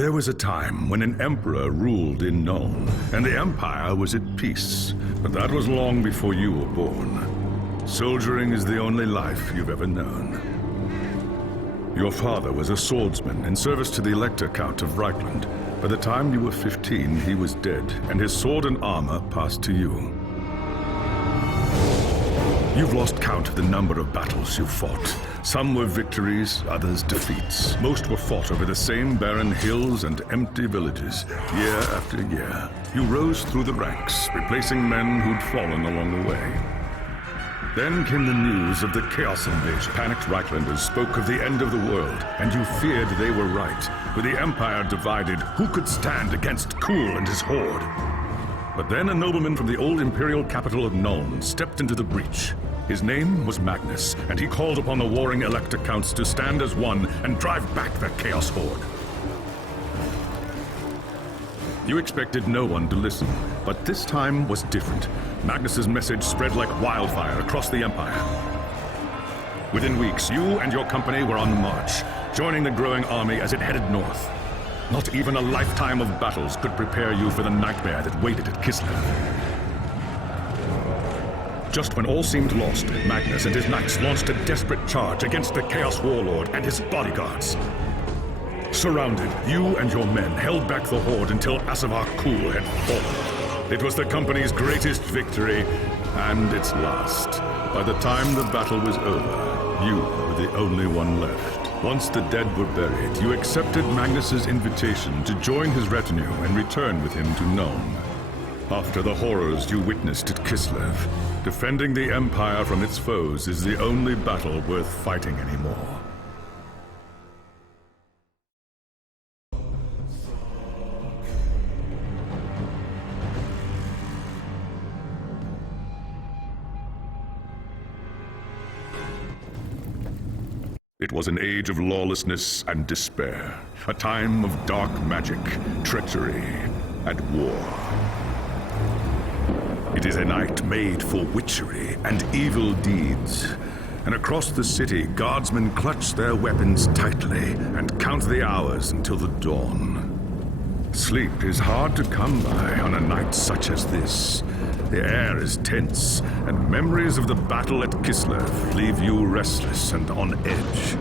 There was a time when an emperor ruled in Nuln, and the empire was at peace. But that was long before you were born. Soldiering is the only life you've ever known. Your father was a swordsman in service to the Elector Count of Reichland. By the time you were 15, he was dead, and his sword and armor passed to you. You've lost count of the number of battles you've fought. Some were victories, others defeats. Most were fought over the same barren hills and empty villages, year after year. You rose through the ranks, replacing men who'd fallen along the way. Then came the news of the Chaos Invasion. Panicked Reichlanders spoke of the end of the world, and you feared they were right. With the Empire divided, who could stand against Kuhl and his horde? But then a nobleman from the old imperial capital of Nuln stepped into the breach. His name was Magnus, and he called upon the warring Elector Counts to stand as one and drive back the Chaos Horde. You expected no one to listen, but this time was different. Magnus's message spread like wildfire across the Empire. Within weeks, you and your company were on the march, joining the growing army as it headed north. Not even a lifetime of battles could prepare you for the nightmare that waited at Kislev. Just when all seemed lost, Magnus and his knights launched a desperate charge against the Chaos Warlord and his bodyguards. Surrounded, you and your men held back the horde until Asavar Kuhl had fallen. It was the company's greatest victory, and its last. By the time the battle was over, you were the only one left. Once the dead were buried, you accepted Magnus's invitation to join his retinue and return with him to Nuln. After the horrors you witnessed at Kislev, defending the Empire from its foes is the only battle worth fighting anymore. It was an age of lawlessness and despair, a time of dark magic, treachery, and war. It is a night made for witchery and evil deeds. And across the city, guardsmen clutch their weapons tightly and count the hours until the dawn. Sleep is hard to come by on a night such as this. The air is tense, and memories of the battle at Kislev leave you restless and on edge.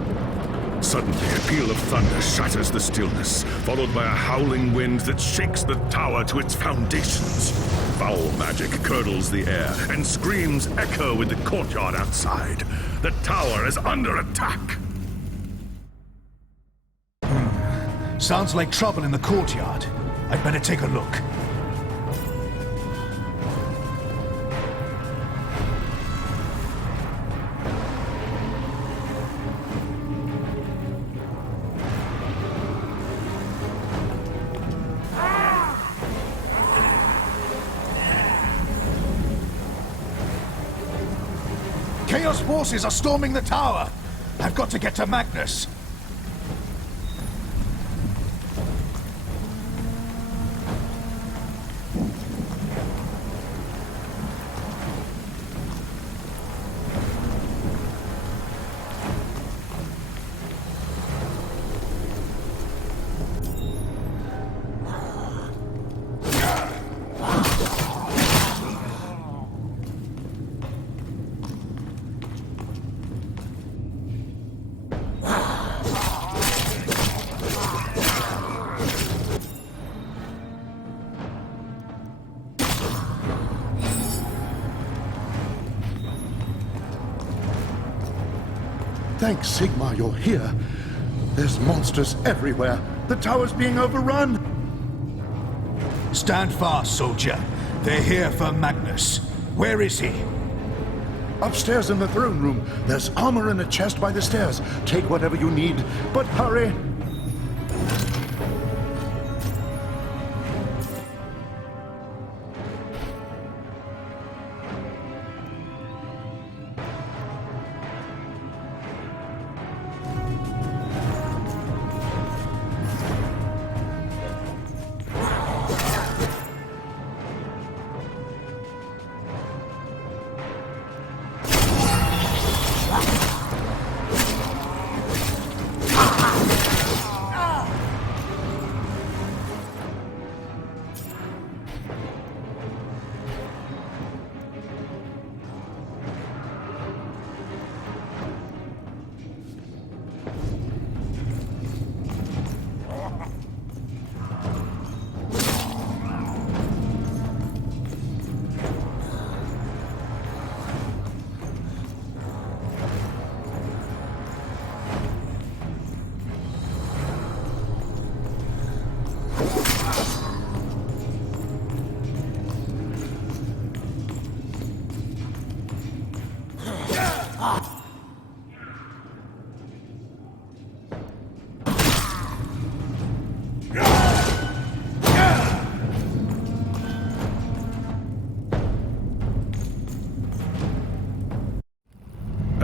Suddenly, a peal of thunder shatters the stillness, followed by a howling wind that shakes the tower to its foundations. Foul magic curdles the air, and screams echo in the courtyard outside. The tower is under attack! Sounds like trouble in the courtyard. I'd better take a look. Chaos forces are storming the tower! I've got to get to Magnus! Thanks, Sigmar, you're here. There's monsters everywhere. The tower's being overrun. Stand fast, soldier. They're here for Magnus. Where is he? Upstairs in the throne room. There's armor in a chest by the stairs. Take whatever you need, but hurry.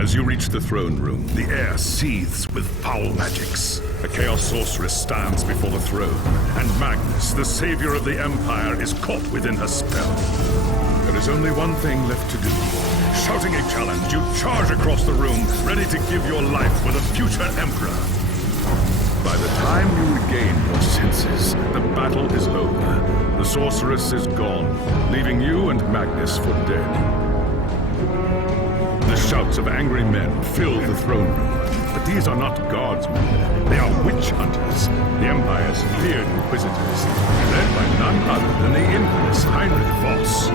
As you reach the throne room, the air seethes with foul magics. A Chaos Sorceress stands before the throne, and Magnus, the savior of the Empire, is caught within her spell. There is only one thing left to do. Shouting a challenge, you charge across the room, ready to give your life for the future Emperor. By the time you regain your senses, the battle is over. The Sorceress is gone, leaving you and Magnus for dead. The shouts of angry men fill the throne room, but these are not guardsmen. They are witch hunters, the Empire's feared inquisitors, led by none other than the infamous Heinrich Voss.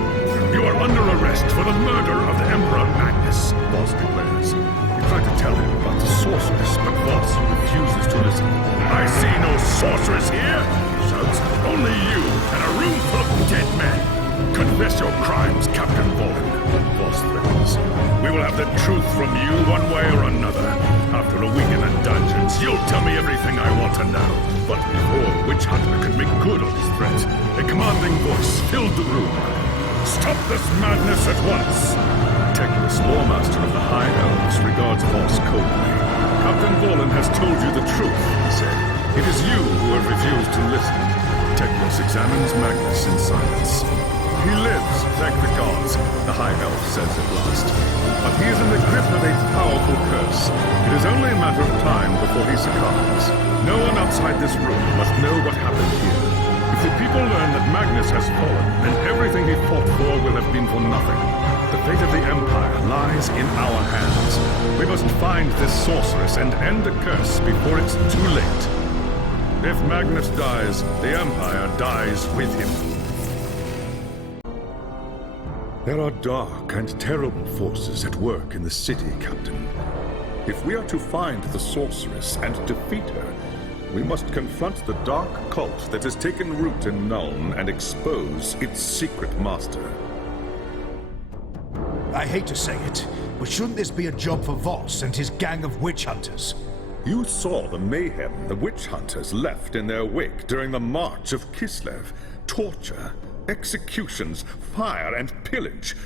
You are under arrest for the murder of the Emperor Magnus, Voss declares. You try to tell him about the sorceress, but Voss refuses to listen. I see no sorceress here, he shouts. Only you and a room full of dead men. Confess your crimes, Captain Vollen, Voss threatens. We will have the truth from you one way or another. After a week in the dungeons, you'll tell me everything I want to know. But before Witch Hunter could make good on his threat, a commanding voice filled the room. Stop this madness at once! Teclis, Lawmaster of the High Elves, regards Voss coldly. Captain Vollen has told you the truth, he said. It is you who have refused to listen. Teclis examines Magnus in silence. He lives, thank the gods, the High Elf says at last. But he is in the grip of a powerful curse. It is only a matter of time before he succumbs. No one outside this room must know what happened here. If the people learn that Magnus has fallen, then everything he fought for will have been for nothing. The fate of the Empire lies in our hands. We must find this sorceress and end the curse before it's too late. If Magnus dies, the Empire dies with him. There are dark and terrible forces at work in the city, Captain. If we are to find the sorceress and defeat her, we must confront the dark cult that has taken root in Nuln and expose its secret master. I hate to say it, but shouldn't this be a job for Voss and his gang of witch hunters? You saw the mayhem the witch hunters left in their wake during the March of Kislev. Torture, executions, fire, and pillage.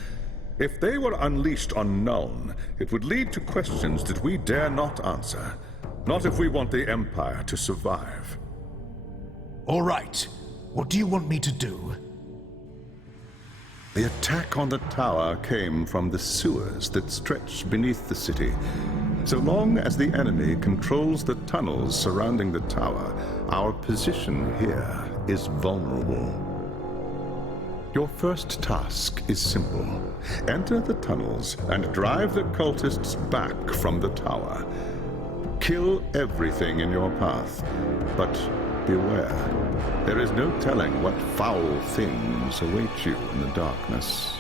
If they were unleashed on Nuln, it would lead to questions that we dare not answer. Not if we want the Empire to survive. All right. What do you want me to do? The attack on the tower came from the sewers that stretch beneath the city. So long as the enemy controls the tunnels surrounding the tower, our position here is vulnerable. Your first task is simple. Enter the tunnels and drive the cultists back from the tower. Kill everything in your path, but beware. There is no telling what foul things await you in the darkness.